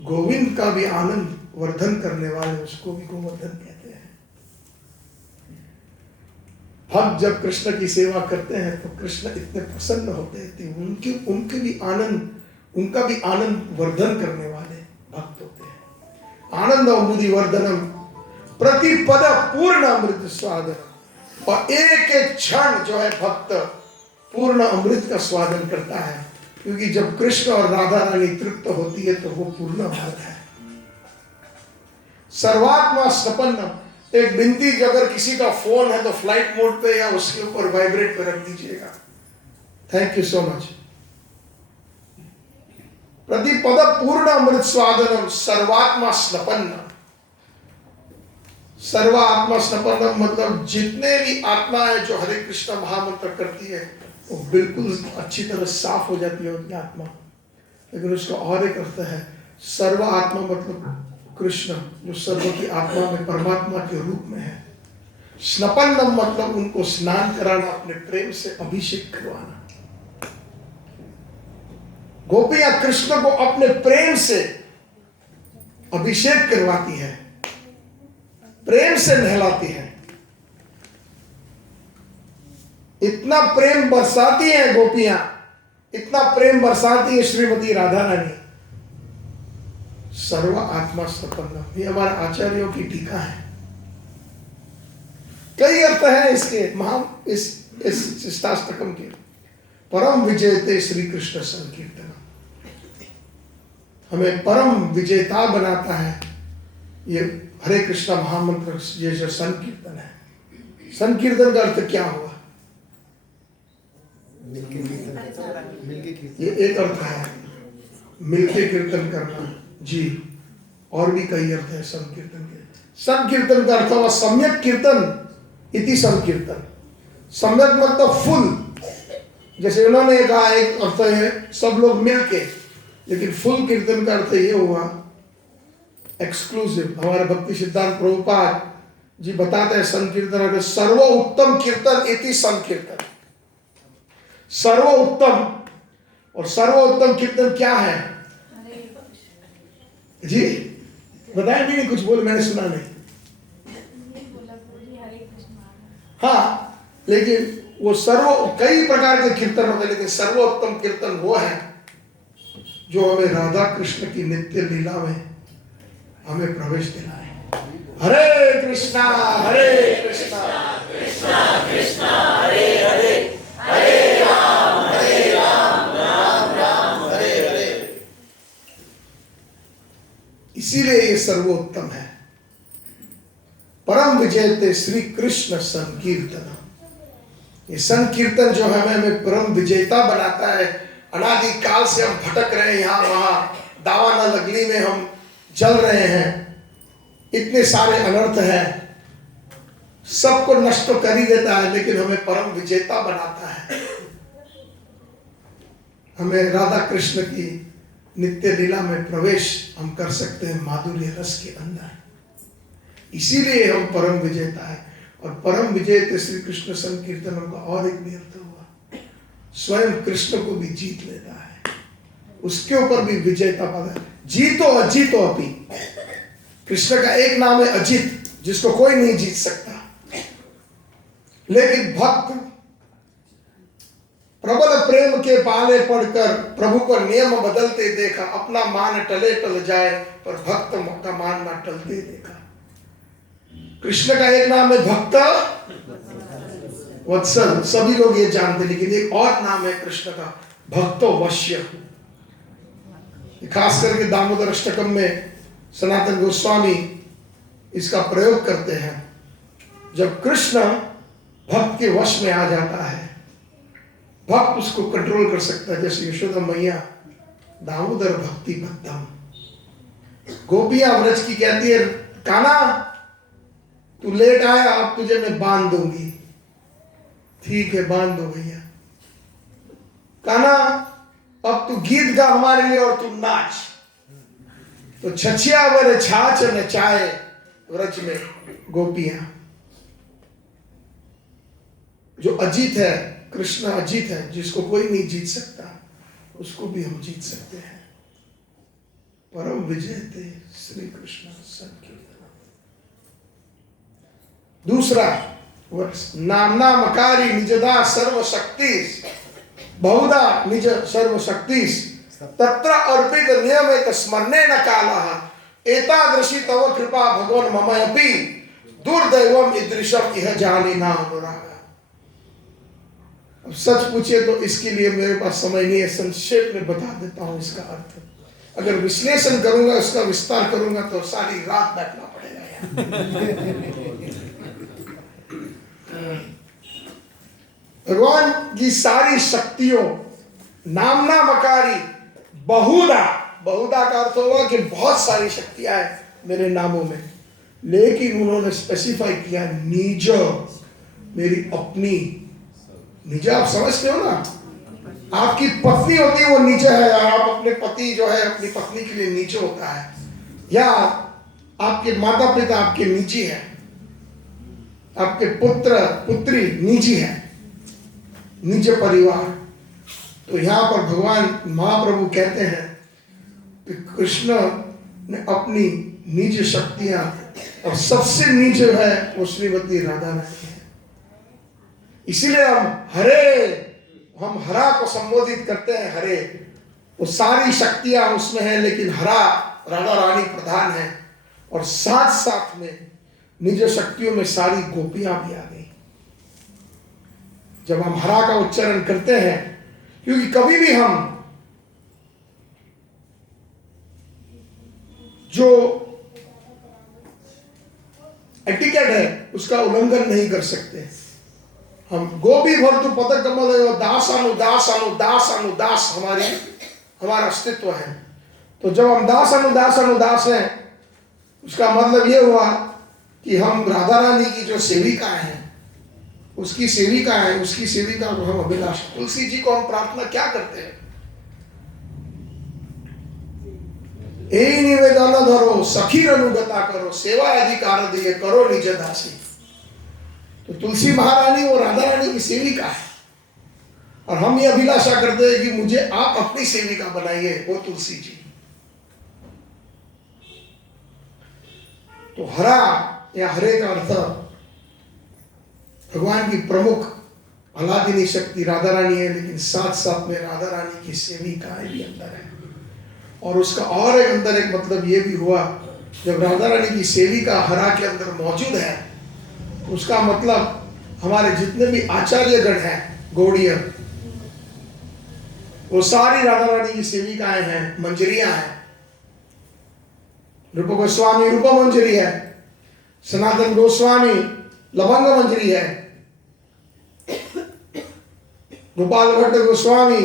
गोविंद का भी आनंद वर्धन करने वाले उसको भी गोवर्धन कहते हैं। भक्त जब कृष्ण की सेवा करते हैं तो कृष्ण इतने प्रसन्न होते हैं, उनके भी आनंद, उनका भी आनंद वर्धन करने वाले भक्त होते हैं। आनंद अमुदी वर्धनम प्रतिपद पूर्ण अमृत स्वादन। और एक एक क्षण जो है भक्त पूर्ण अमृत का स्वादन करता है, क्योंकि जब कृष्ण और राधा रानी तृप्त होती है तो वो पूर्ण अमृत है। सर्वात्मा स्नपन्नम। एक विनती, अगर किसी का फोन है तो फ्लाइट मोड पे या उसके ऊपर वाइब्रेट पे रख दीजिएगा। Thank you so much. प्रतिपद पूर्ण अमृत स्वादनम सर्वात्मा स्नपन्नम। सर्वात्मा स्नपन्नम मतलब जितने भी आत्माएं जो हरे कृष्ण महामंत्र करती है वो बिल्कुल अच्छी तरह साफ हो जाती है उनकी आत्मा। लेकिन उसका और एक अर्थ है सर्व आत्मा, मतलब कृष्ण जो सर्व की आत्मा में परमात्मा के रूप में है। स्नपन्नम मतलब उनको स्नान कराना, अपने प्रेम से अभिषेक करवाना। गोपियां कृष्ण को अपने प्रेम से अभिषेक करवाती है, प्रेम से नहलाती है। इतना प्रेम बरसाती है गोपियां, इतना प्रेम बरसाती है श्रीमती राधा रानी। सर्व आत्मा संपन्न, ये हमारे आचार्यों की टीका है। कई अर्थ है इसके, इस शिष्टाष्टकम के। परम विजयते श्री कृष्ण संकीर्तन, हमें परम विजेता बनाता है ये हरे कृष्ण महामंत्र, ये जो संकीर्तन है। संकीर्तन का अर्थ क्या हुआ? ये एक अर्थ है मिलके कीर्तन करना जी, और भी कई अर्थ है संकीर्तन के। संकीर्तन का अर्थ हुआ सम्यक कीर्तन इति संकीर्तन। सम्यक मतलब फुल, जैसे उन्होंने कहा एक अर्थ है सब लोग मिलके, लेकिन फुल कीर्तन का अर्थ ये हुआ एक्सक्लूसिव। हमारे भक्ति सिद्धांत प्रभुपाद जी बताते हैं संकीर्तन अगर सर्वोत्तम कीर्तन इति संकीर्तन। सर्वोत्तम, और सर्वोत्तम कीर्तन क्या है जी? बताया भी नहीं, कुछ बोल, मैंने सुना नहीं। हाँ, लेकिन वो कई प्रकार के कीर्तन होते हैं, लेकिन सर्वोत्तम कीर्तन वो है जो हमें राधा कृष्ण की नित्य लीला में हमें प्रवेश देना है। हरे कृष्णा कृष्णा कृष्णा हरे हरे, हरे राम राम राम हरे हरे। इसीलिए ये सर्वोत्तम है। परम विजयते श्री कृष्ण संकीर्तन। ये संकीर्तन जो है हमें परम विजेता बनाता है। अनादि काल से हम भटक रहे हैं, यहाँ वहां दावाना लगली में हम चल रहे हैं, इतने सारे अनर्थ हैं, सबको नष्ट तो कर ही देता है, लेकिन हमें परम विजेता बनाता है। हमें राधा कृष्ण की नित्य लीला में प्रवेश हम कर सकते हैं माधुर्य रस के अंदर। इसीलिए हम परम विजेता है। और परम विजेता श्री कृष्ण संकीर्तनों का और एक भी अर्थ हुआ स्वयं कृष्ण को भी जीत लेता है, उसके ऊपर भी विजेता पद है। जीतो अजीतो अपी, कृष्ण का एक नाम है अजित, जिसको कोई नहीं जीत सकता। लेकिन भक्त प्रबल प्रेम के पाले पड़कर प्रभु का नियम बदलते देखा, अपना मान टले टल जाए पर भक्त का मान ना टलते देखा। कृष्ण का एक नाम है भक्त वत्सल, सभी लोग ये जानते, लेकिन एक और नाम है कृष्ण का भक्तो वश्य। खास करके दामोदर अष्टकम में सनातन गोस्वामी इसका प्रयोग करते हैं। जब कृष्ण भक्त के वश में आ जाता है, भक्त उसको कंट्रोल कर सकता है। जैसे यशोदा मैया दामोदर भक्ति भक्तम, गोपियां व्रज की कहती है काना तू लेट आया, अब तुझे मैं बांध दूंगी। ठीक है, बांध दो भैया। काना अब तू गीत गा हमारे लिए और तू नाच। तो छछिया वर छाछ नचाए व्रज में गोपियां। जो अजीत है, कृष्ण अजीत है, जिसको कोई नहीं जीत सकता, उसको भी हम जीत सकते हैं। परम विजयते श्री कृष्ण संकीर्तन। दूसरा वर्ष, नामना मकारी निजदा सर्वशक्ति बहुधा निज सर्वशक्ति तत्र अर्पित नियमित स्मरणे न कालः एतादृशी तव कृपा भगवान ममयपि दुर्दैवम ईदृशम इह जाने ना अनुराग। अब सच पूछे तो इसके लिए मेरे पास समय नहीं है, संक्षेप में बता देता हूं इसका अर्थ। अगर विश्लेषण करूंगा, उसका विस्तार करूंगा तो सारी रात बैठना पड़ेगा। भगवान की सारी शक्तियों, नामना मकारी बहुधा, बहुधा का अर्थ होगा कि बहुत सारी शक्तियां हैं मेरे नामों में, लेकिन उन्होंने स्पेसिफाई किया निज, मेरी अपनी। निज आप समझते हो ना, आपकी पत्नी होती है वो निज है, और आप अपने पति जो है अपनी पत्नी के लिए निज होता है, या आपके माता पिता आपके निजी है, आपके पुत्र पुत्री निजी है, निज परिवार। तो यहाँ पर भगवान महाप्रभु कहते हैं कि कृष्ण ने अपनी निज शक्तियां, और सबसे निज है वो श्रीमती राधा रानी है। इसीलिए हम हरा को संबोधित करते हैं हरे। वो सारी शक्तियां उसमें है, लेकिन हरा राधा रानी प्रधान है, और साथ साथ में निज शक्तियों में सारी गोपियां भी आ गई जब हम हरा का उच्चारण करते हैं। क्योंकि कभी भी हम जो एटिकेट है उसका उल्लंघन नहीं कर सकते। हम गोपी भर्तु पदक कमल दास अनुदास अनुदास अनुदास हमारा अस्तित्व है। तो जब हम दास अनुदास अनुदास हैं, उसका मतलब यह हुआ कि हम राधा रानी की जो सेविका है, उसकी सेविका है, उसकी सेविका को हम अभिलाष। तुलसी जी को हम प्रार्थना क्या करते हैं? ए निवेदन धरो सखीर अनुगता करो, सेवा अधिकार दिए करो निज दासी। तो तुलसी महारानी वो राधा रानी की सेविका है, और हम ये अभिलाषा करते हैं कि मुझे आप अपनी सेविका बनाइए, वो तुलसी जी। तो हरा या हरे का अर्थ भगवान की प्रमुख आह्लादिनी शक्ति राधा रानी है, लेकिन साथ साथ में राधा रानी की सेविकाएं भी अंदर है। और उसका और एक अंदर एक मतलब ये भी हुआ, जब राधा रानी की सेविका हरा के अंदर मौजूद है, तो उसका मतलब हमारे जितने भी आचार्यगण हैं गौड़ीय, वो सारी राधा रानी की सेविकाएं हैं, मंजरियां हैं। रूप गोस्वामी रूप मंजरी है, सनातन गोस्वामी लवंग मंजरी है, गोपाल भट्ट गोस्वामी,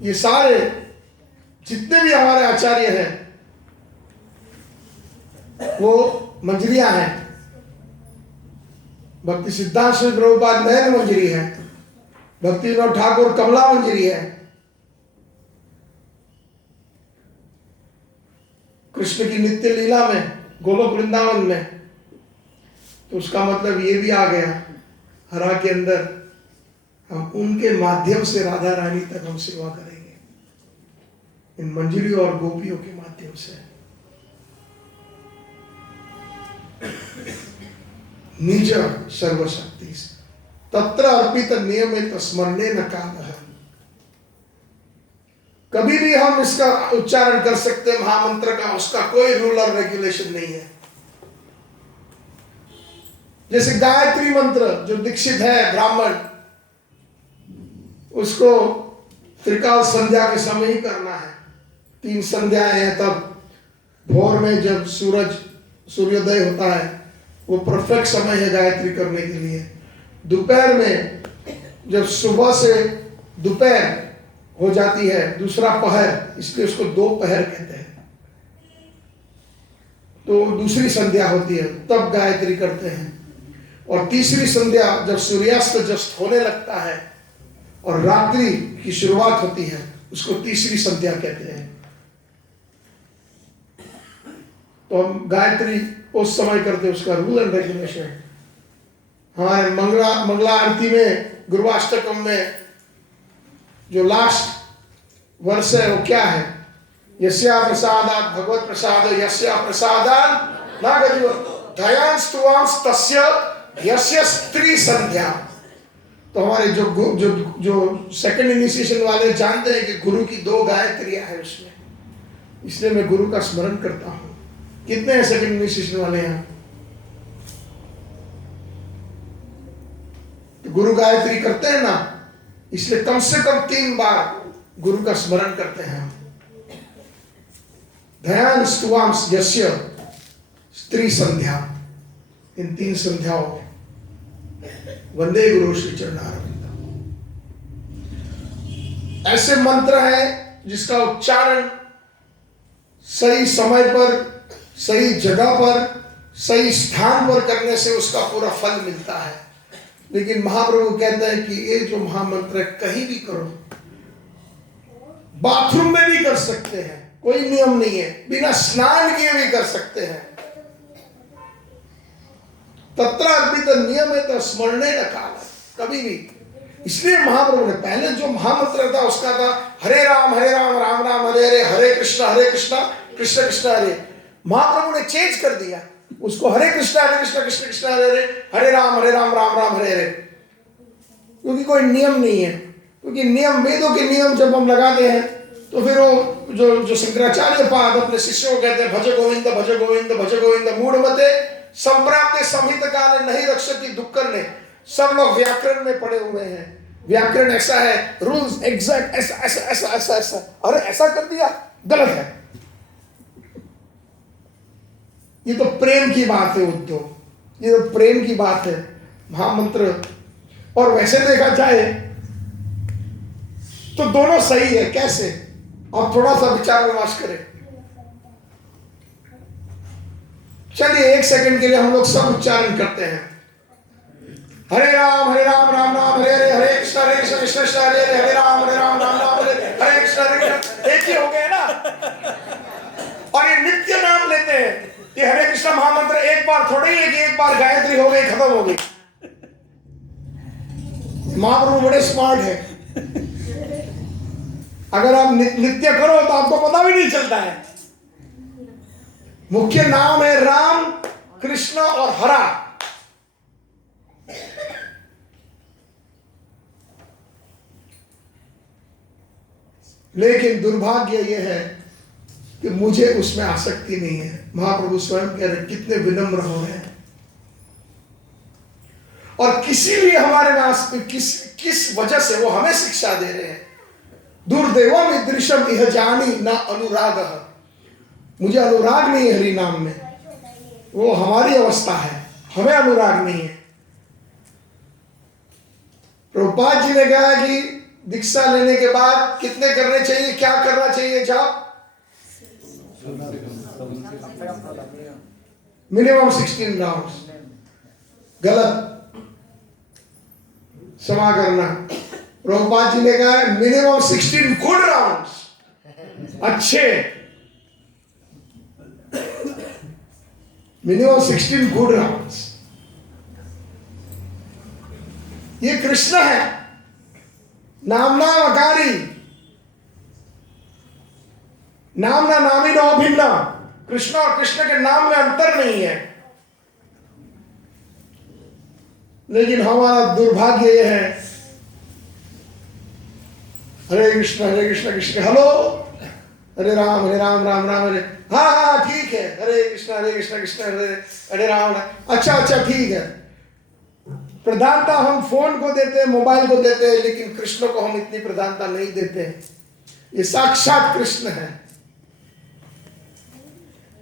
ये सारे जितने भी हमारे आचार्य हैं वो मंजरियां हैं। भक्ति सिद्धांत श्री प्रभुपाद नयन मंजरी है, भक्ति विनोद ठाकुर कमला मंजरी है, कृष्ण की नित्य लीला में गोलोक वृंदावन में। तो उसका मतलब ये भी आ गया हरा के अंदर हम उनके माध्यम से राधा रानी तक हम सेवा करेंगे, इन मंजरी और गोपियों के माध्यम से। निज सर्वशक्ति तत्र अर्पित नियमित स्मरणे न कालः। कभी भी हम इसका उच्चारण कर सकते हैं महामंत्र का, उसका कोई रूल और रेगुलेशन नहीं है। जैसे गायत्री मंत्र जो दीक्षित है ब्राह्मण, उसको त्रिकाल संध्या के समय ही करना है। 3 संध्याएं हैं, तब भोर में जब सूर्योदय होता है वो परफेक्ट समय है गायत्री करने के लिए। दोपहर में जब सुबह से दोपहर हो जाती है, दूसरा पहर, इसलिए उसको 2 पहर कहते हैं, तो दूसरी संध्या होती है, तब गायत्री करते हैं। और तीसरी संध्या जब सूर्यास्त जस्ट होने लगता है और रात्रि की शुरुआत होती है, उसको तीसरी संध्या कहते हैं। तो हम गायत्री उस समय करते हैं, उसका रूल एंड रेगुलेशन। हमारे मंगला आरती में गुरुवाष्टकम में जो लास्ट वर्ष है वो क्या है? यस्या प्रसादात् भगवत प्रसाद यस्या प्रसादात् न गति धयांस तुवांस तस्य यस्य स्त्री संध्या। तो हमारे जो सेकंड इनिशिएशन वाले जानते हैं कि गुरु की 2 गायत्रियां है उसमें, इसलिए मैं गुरु का स्मरण करता हूं। कितने हैं सेकंड इनिशिएशन वाले यहाँ? तो गुरु गायत्री करते हैं ना, इसलिए कम से कम 3 बार गुरु का स्मरण करते हैं। ध्यान स्तुवांस यस्य स्त्री संध्या, इन 3 संध्याओं में वंदे गुरु श्री चरणारविंद। ऐसे मंत्र हैं जिसका उच्चारण सही समय पर, सही जगह पर, सही स्थान पर करने से उसका पूरा फल मिलता है। लेकिन महाप्रभु कहते हैं कि ये जो महामंत्र है कहीं भी करो, बाथरूम में भी कर सकते हैं, कोई नियम नहीं है, बिना स्नान किए भी कर सकते हैं। तत्र अर्पित नियमित स्मरणे न काल, कभी भी। इसलिए महाप्रभु ने पहले जो महामंत्र था उसका था हरे राम राम राम हरे हरे, हरे कृष्ण कृष्ण कृष्ण हरे। महाप्रभु ने चेंज कर दिया उसको, हरे कृष्ण कृष्ण कृष्ण हरे हरे, हरे राम राम हरे हरे। क्योंकि कोई नियम नहीं है, क्योंकि नियम, वेदों के नियम जब हम लगाते हैं तो फिर वो जो शंकराचार्य पाद अपने शिष्यों को कहते हैं भज गोविंद भज गोविंद भज गोविंद मूढ़मते संप्राप्ते संहित काल नहीं रक्षति दुक्कर ने। सब लोग व्याकरण में पड़े हुए हैं, व्याकरण ऐसा है, रूल्स एग्जैक्ट ऐसा ऐसा ऐसा ऐसा ऐसा, अरे ऐसा कर दिया, गलत है। ये तो प्रेम की बात है उद्धव, ये तो प्रेम की बात है महामंत्र। और वैसे देखा जाए तो दोनों सही है। कैसे? आप थोड़ा सा विचार विमर्श करें। चलिए 1 सेकंड के लिए हम लोग सब उच्चारण करते हैं, हरे राम राम राम हरे हरे, हरे कृष्ण कृष्ण कृष्ण हरे हरे, हरे राम राम राम हरे हरे कृष्ण एक ही हो गए ना। और ये नित्य नाम लेते हैं, ये हरे कृष्ण महामंत्र एक बार थोड़ी है कि एक बार गायत्री हो गई खत्म हो गई। महाप्रभु बड़े स्मार्ट है, अगर आप नित्य करो तो आपको पता भी नहीं चलता है। मुख्य नाम है राम, कृष्ण और हरा। लेकिन दुर्भाग्य यह है कि मुझे उसमें आसक्ति नहीं है। महाप्रभु स्वयं कह रहे कितने विनम्र हो रहे हैं। और किसी भी हमारे पास किस वजह से वो हमें शिक्षा दे रहे हैं। दुर्दैवम ईदृशम इह जानी न अनुराग, मुझे अनुराग नहीं है हरि नाम में, वो हमारी अवस्था है, हमें अनुराग नहीं है। प्रभुपाद जी ने कहा कि दीक्षा लेने के बाद कितने करने चाहिए, क्या करना चाहिए? जाप मिनिमम 16 राउंड्स। गलत, क्षमा करना। प्रभुपाद जी ने कहा मिनिमम 16 गुड राउंड्स, अच्छे, मिनिमम 16 गुड राउंड्स। ये कृष्ण है, नामना अकारी, नामना नामी नो अभिन्न। कृष्ण और कृष्ण के नाम में अंतर नहीं है। लेकिन हमारा दुर्भाग्य यह है, हरे कृष्ण कृष्ण हेलो, हरे राम राम राम हरे, हाँ ठीक है, हरे कृष्ण कृष्ण हरे राम, अच्छा ठीक है। प्रधानता हम फोन को देते हैं, मोबाइल को देते हैं, लेकिन कृष्ण को हम इतनी प्रधानता नहीं देते हैं। ये साक्षात कृष्ण है।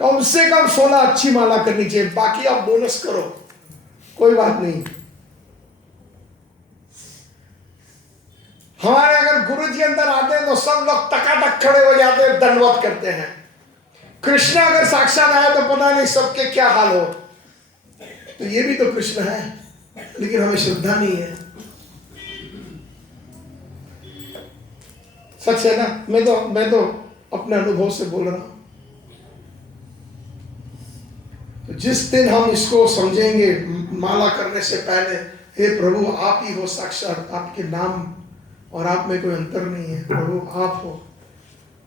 कम से कम 16 अच्छी माला करनी चाहिए, बाकी आप बोनस करो, कोई बात नहीं। हमारे अगर गुरु जी अंदर आते हैं तो सब लोग टकाटक खड़े हो जाते हैं, दंडवत करते हैं। कृष्ण अगर साक्षात आए तो पता नहीं सबके क्या हाल हो। तो ये भी तो कृष्ण है, लेकिन हमें श्रद्धा नहीं है। सच है ना? मैं तो अपने अनुभव से बोल रहा हूं। तो जिस दिन हम इसको समझेंगे माला करने से पहले, हे प्रभु आप ही हो साक्षात, आपके नाम और आप में कोई अंतर नहीं है, प्रभु आप हो,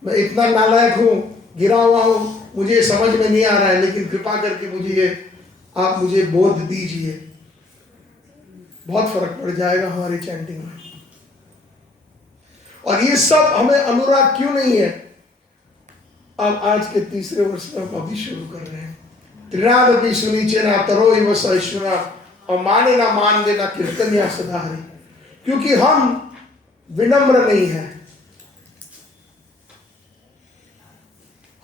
मैं इतना नालायक हूँ, गिरा हुआ हूँ, मुझे ये समझ में नहीं आ रहा है, लेकिन कृपा करके आप मुझे बोध दीजिए। बहुत फर्क पड़ जाएगा हमारी चैंटिंग में। और ये सब हमें अनुराग क्यों नहीं है? अब आज के तीसरे वर्ष में हम अभी शुरू कर रहे हैं। त्रिनादपि सुनीचेना तरो इव सहिष्णुना, और माने ना मान देना कीर्तन या सदा हरि। क्योंकि हम विनम्र नहीं है,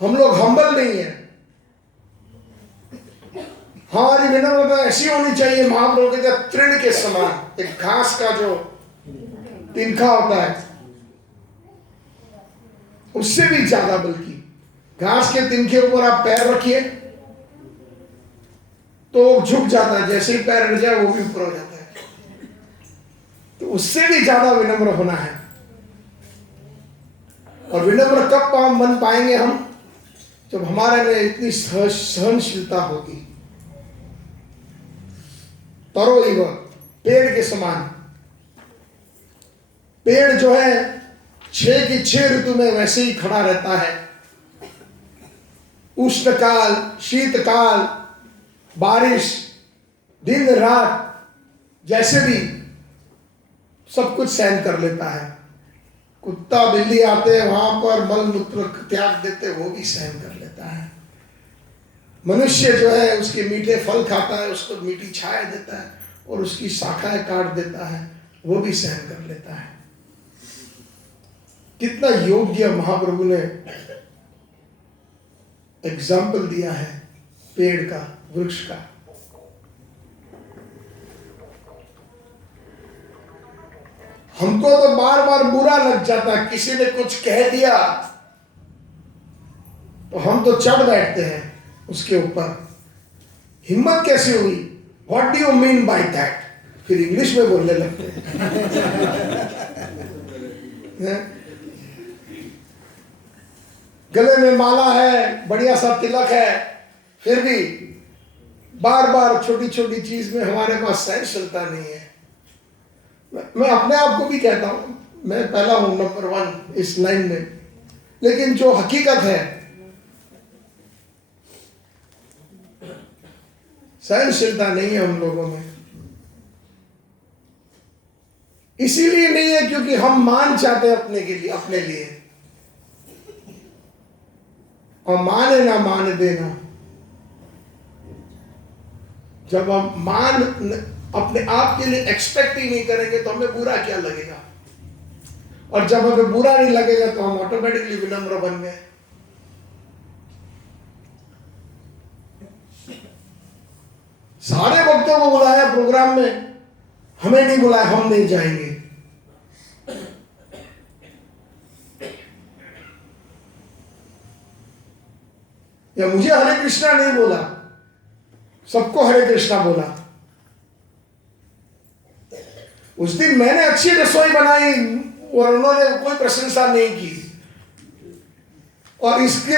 हम लोग हम्बल नहीं है। हमारी विनम्रता ऐसी होनी चाहिए, महाप्रभु के तृण के समान, एक घास का जो तिनका होता है उससे भी ज्यादा, बल्कि घास के तिनके ऊपर आप पैर रखिए तो झुक जाता है, जैसे ही पैर हट जाए वो भी ऊपर हो जाता है। तो उससे भी ज्यादा विनम्र होना है। और विनम्र कब बन पाएंगे हम? जब हमारे में इतनी सहनशीलता होगी। तरो इव, पेड़ के समान। पेड़ जो है 6 की 6 ऋतु में वैसे ही खड़ा रहता है। उष्ण काल, शीतकाल, बारिश, दिन रात, जैसे भी सब कुछ सहन कर लेता है। कुत्ता बिल्ली आते हैं वहां पर मल मूत्र त्याग देते, वो भी सहन कर लेता है। मनुष्य जो है उसके मीठे फल खाता है, उसको मीठी छाया देता है, और उसकी शाखाएं काट देता है, वो भी सहन कर लेता है। कितना योग्य महाप्रभु ने एग्जाम्पल दिया है पेड़ का, वृक्ष का। हमको तो बार बार बुरा लग जाता है, किसी ने कुछ कह दिया तो हम तो चढ़ बैठते हैं उसके ऊपर। हिम्मत कैसे हुई? What do you mean by that? फिर इंग्लिश में बोलने लगते हैं। गले में माला है, बढ़िया सा तिलक है, फिर भी बार बार छोटी छोटी चीज में हमारे पास सहनशीलता नहीं है। मैं अपने आप को भी कहता हूं, मैं पहला हूं नंबर 1 इस लाइन में, लेकिन जो हकीकत है सहनशीलता नहीं है हम लोगों में। इसीलिए नहीं है क्योंकि हम मान चाहते हैं अपने लिए, और माने ना मान देना। जब हम मान अपने आप के लिए एक्सपेक्ट ही नहीं करेंगे तो हमें बुरा क्या लगेगा, और जब हमें बुरा नहीं लगेगा तो हम ऑटोमेटिकली विनम्र बन गए। सारे भक्तों को बुलाया प्रोग्राम में, हमें नहीं बुलाया, हम नहीं जाएंगे। या मुझे हरे कृष्णा नहीं बोला, सबको हरे कृष्णा बोला। उस दिन मैंने अच्छी रसोई बनाई और उन्होंने कोई प्रशंसा नहीं की, और उसके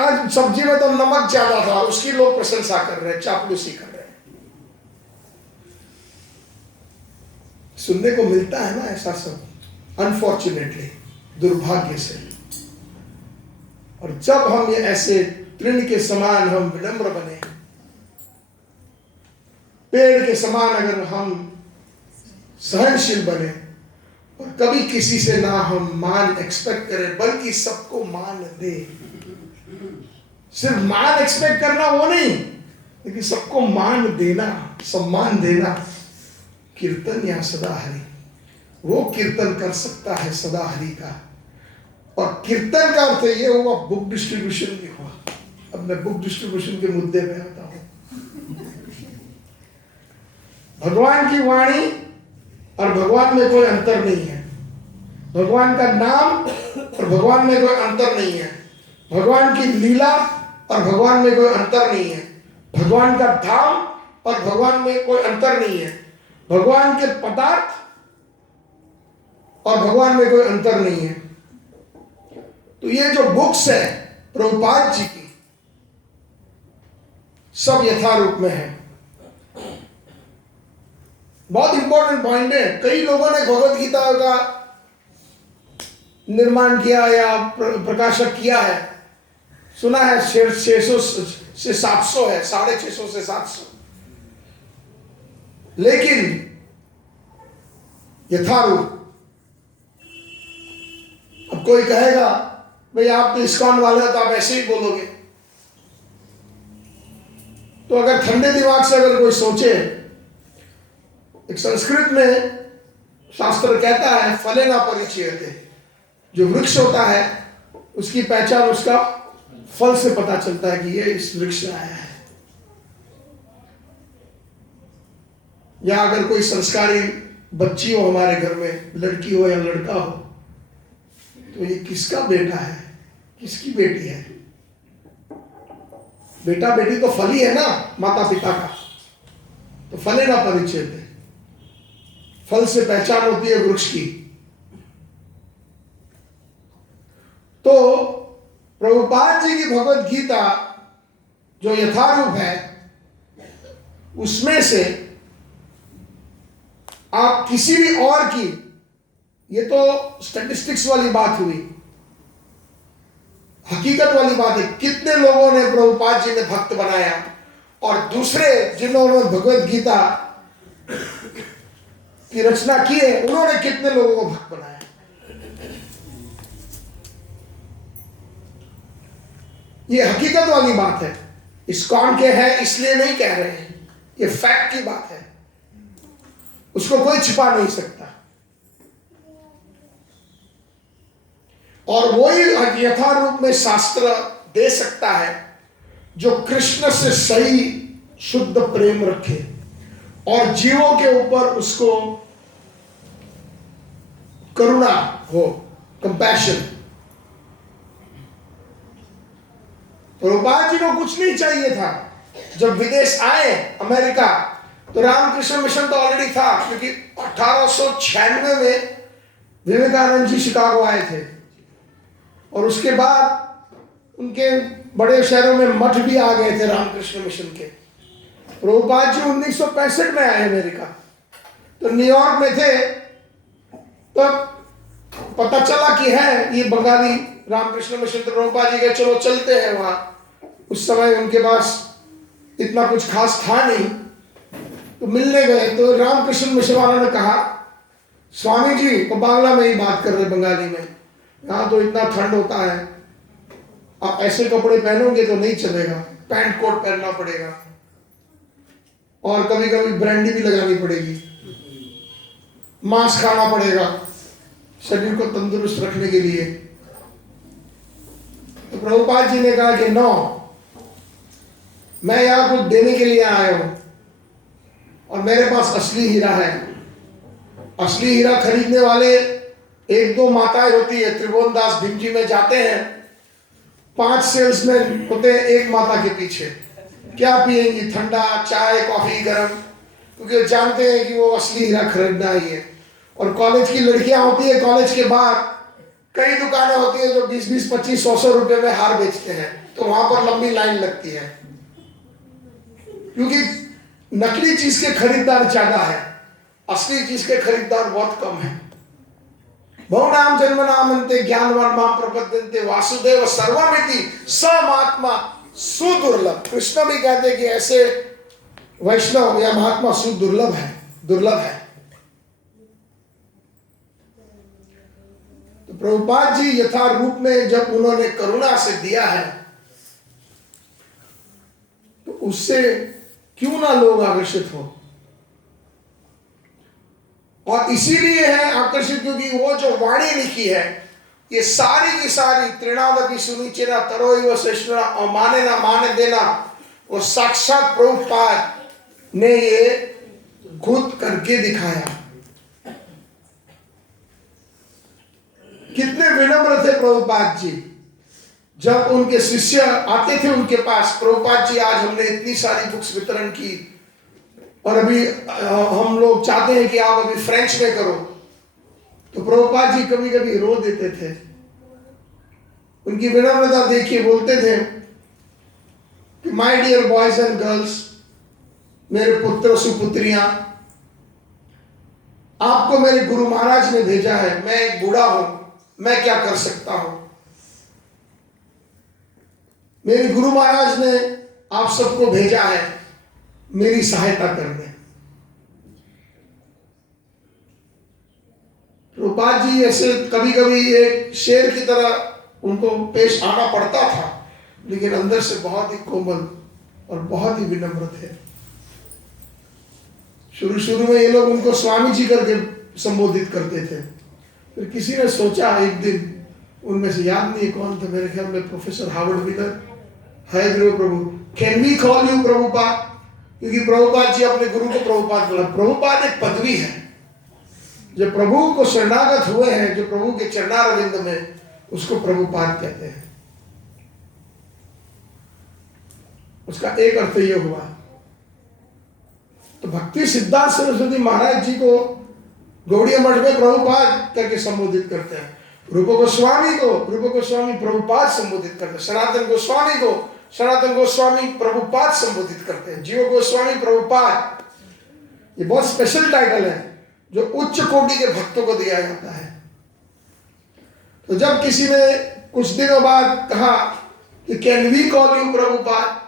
आज सब्जी में तो नमक ज्यादा था, उसकी लोग प्रशंसा कर रहे हैं, चापलूसी कर रहे हैं। सुनने को मिलता है ना ऐसा सब, अनफॉर्चुनेटली, दुर्भाग्य से। और जब हम ये ऐसे तृण के समान हम विनम्र बने, पेड़ के समान अगर हम सहनशील बने, और कभी किसी से ना हम मान एक्सपेक्ट करें, बल्कि सबको मान दे। सिर्फ मान एक्सपेक्ट करना वो नहीं, लेकिन सबको मान देना, सम्मान देना। कीर्तन या सदा हरि, वो कीर्तन कर सकता है सदा हरि का। और कीर्तन का अर्थ ये हुआ बुक डिस्ट्रीब्यूशन भी हुआ। अब मैं बुक डिस्ट्रीब्यूशन के मुद्दे पे आता हूं। भगवान की वाणी और भगवान में कोई अंतर नहीं है। भगवान का नाम और भगवान में कोई अंतर नहीं है। भगवान की लीला और भगवान में कोई अंतर नहीं है। भगवान का धाम और भगवान में कोई अंतर नहीं है। भगवान के पदार्थ और भगवान में कोई अंतर नहीं है। तो ये जो बुक्स है प्रभुपाद जी की, सब यथारूप में है। बहुत इंपॉर्टेंट पॉइंट है। कई लोगों ने भगवत गीता का निर्माण किया या प्रकाशक किया है। सुना है 600 से 700 है, 650 से 700। लेकिन यथारूप, अब कोई कहेगा भाई आप तो इस्कॉन वाले हो तो आप ऐसे ही बोलोगे। तो अगर ठंडे दिमाग से अगर कोई सोचे, एक संस्कृत में शास्त्र कहता है फले ना परिचयते, जो वृक्ष होता है उसकी पहचान उसका फल से पता चलता है कि ये इस वृक्ष से आया है। या अगर कोई संस्कारी बच्ची हो हमारे घर में, लड़की हो या लड़का हो, तो ये किसका बेटा है, किसकी बेटी है? बेटा बेटी तो फल ही है ना माता पिता का। तो फले ना परिचयते, फल से पहचान होती है वृक्ष की। तो प्रभुपाद जी की भगवत गीता जो यथारूप है, उसमें से आप किसी भी और की, ये तो स्टैटिस्टिक्स वाली बात हुई, हकीकत वाली बात है, कितने लोगों ने प्रभुपाद जी ने भक्त बनाया, और दूसरे जिन्होंने भगवत गीता की रचना की है उन्होंने कितने लोगों को भक्त बनाया। ये हकीकत वाली बात है। इस्कॉन के है इसलिए नहीं कह रहे हैं, ये फैक्ट की बात है, उसको कोई छिपा नहीं सकता। और वही यथारूप में शास्त्र दे सकता है जो कृष्ण से सही शुद्ध प्रेम रखे और जीवों के ऊपर उसको करुणा हो, कंपैशन। प्रभुपाद जी को कुछ नहीं चाहिए था। जब विदेश आए अमेरिका, तो रामकृष्ण मिशन तो ऑलरेडी था, क्योंकि 1896 में विवेकानंद जी शिकागो आए थे, और उसके बाद उनके बड़े शहरों में मठ भी आ गए थे रामकृष्ण मिशन के। प्रभुपाद जी 1965 में आए अमेरिका, तो न्यूयॉर्क में थे, तब पता चला कि है ये बंगाली रामकृष्ण मिशन। तो प्रभुपाद जी कहे चलो चलते हैं वहां। उस समय उनके पास इतना कुछ खास था नहीं, तो मिलने गए। तो रामकृष्ण मिशन वालों ने कहा स्वामी जी, वो बांग्ला में ही बात कर रहे, बंगाली में, यहाँ तो इतना ठंड होता है, आप ऐसे कपड़े पहनोगे तो नहीं चलेगा, पैंट कोट पहनना पड़ेगा, और कभी कभी ब्रांडी भी लगानी पड़ेगी, मांस खाना पड़ेगा शरीर को तंदुरुस्त रखने के लिए। तो प्रभुपाद जी ने कहा कि नो, मैं यहां कुछ देने के लिए आया हूं, और मेरे पास असली हीरा है। असली हीरा खरीदने वाले एक दो माताएं होती है, त्रिभुवन दास भिमजी में जाते हैं, 5 सेल्समैन होते हैं एक माता के पीछे। क्या पिएंगी? ठंडा, चाय, कॉफी, गरम, क्योंकि जानते हैं कि वो असली हीरा खरीदना ही है। और कॉलेज की लड़कियां होती है, कॉलेज के बाद कई दुकानें होती है जो 20-20, 25, 100 रुपए में हार बेचते हैं, तो वहां पर लंबी लाइन लगती है, क्योंकि नकली चीज के खरीदार ज्यादा है, असली चीज के खरीदार बहुत कम है। बहुनाम जन्मनामन्ते ज्ञानवान मां प्रपद्यन्ते वासुदेव सर्वमिति स महात्मा सुदुर्लभ। कृष्ण भी कहते हैं कि ऐसे वैष्णव या महात्मा सुदुर्लभ है, दुर्लभ है। तो प्रभुपाद जी यथा रूप में जब उन्होंने करुणा से दिया है, तो उससे क्यों ना लोग आकर्षित हो। और इसीलिए है आकर्षित क्योंकि वो जो वाणी लिखी है, ये सारी की सारी तृणावती सुनिचेना तरोई व सृष्णा और माने ना माने देना, वो साक्षात प्रभुपाद ने ये खुद करके दिखाया। कितने विनम्र थे प्रभुपाद जी। जब उनके शिष्य आते थे उनके पास, प्रभुपाद जी आज हमने इतनी सारी बुक्स वितरण की और अभी हम लोग चाहते हैं कि आप अभी फ्रेंच में करो, तो प्रभुपाद जी कभी कभी रो देते थे। उनकी विनम्रता देखिए, बोलते थे कि my dear boys and girls, मेरे पुत्र सुपुत्रियां, आपको मेरे गुरु महाराज ने भेजा है। मैं एक बूढ़ा हूं, मैं क्या कर सकता हूं। मेरे गुरु महाराज ने आप सबको भेजा है मेरी सहायता करने। प्रभुपाद जी ऐसे कभी कभी एक शेर की तरह उनको पेश आना पड़ता था, लेकिन अंदर से बहुत ही कोमल और बहुत ही विनम्र थे। शुरू शुरू में ये लोग उनको स्वामी जी करके संबोधित करते थे। फिर किसी ने सोचा एक दिन, उनमें से याद नहीं कौन थे, मेरे ख्याल में professor Harvard Miller, hi guru Prabhu, can we call you Prabhupada? क्योंकि प्रभुपाद जी अपने गुरु को प्रभुपाद बोला। प्रभुपाद एक पदवी है। जो प्रभु को शरणागत हुए हैं, जो प्रभु के चरणारविंद में, उसको प्रभुपाद कहते हैं। उसका एक अर्थ यह हुआ। तो भक्ति सिद्धांत सरस्वती महाराज जी को गौड़िया मठ में प्रभुपाद करके संबोधित करते हैं। रूप गोस्वामी प्रभुपाद संबोधित करते हैं। सनातन गोस्वामी को सनातन गोस्वामी प्रभुपाद संबोधित करते हैं। जीव गोस्वामी प्रभुपाद। ये बहुत स्पेशल टाइटल है जो उच्च कोटि के भक्तों को दिया जाता है। तो जब किसी ने कुछ दिनों बाद कहा कि can we call you Prabhupada,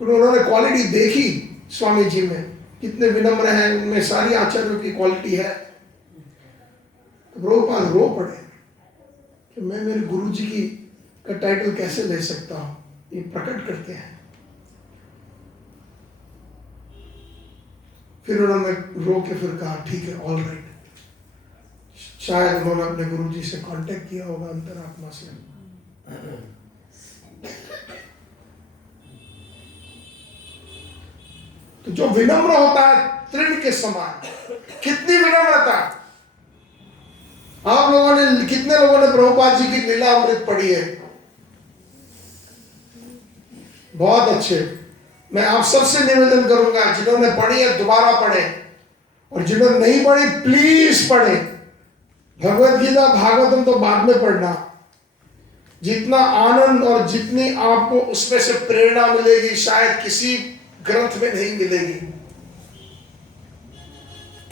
उन्होंने क्वालिटी देखी स्वामी जी में, कितने विनम्र हैं, उनमें सारी आचार्यों की क्वालिटी है। तो प्रभुपाद रो पड़े कि मैं मेरे गुरु जी की का टाइटल कैसे ले सकता हूं। ये प्रकट करते हैं। फिर उन्होंने रो के फिर कहा ठीक है, ऑल राइट। शायद उन्होंने अपने गुरु जी से कांटेक्ट किया होगा अंतरात्मा से। तो जो विनम्र होता है तृण के समान, कितनी विनम्रता। आप लोगों ने, कितने लोगों ने प्रभुपाद जी की लीला अमृत पढ़ी है? बहुत अच्छे। मैं आप सबसे निवेदन करूंगा, जिन्होंने पढ़ी है दोबारा पढ़े, और जिन्होंने नहीं पढ़ी प्लीज पढ़े। भगवत गीता भागवतम तो बाद में पढ़ना। जितना आनंद और जितनी आपको उसमें से प्रेरणा मिलेगी शायद किसी ग्रंथ में नहीं मिलेगी।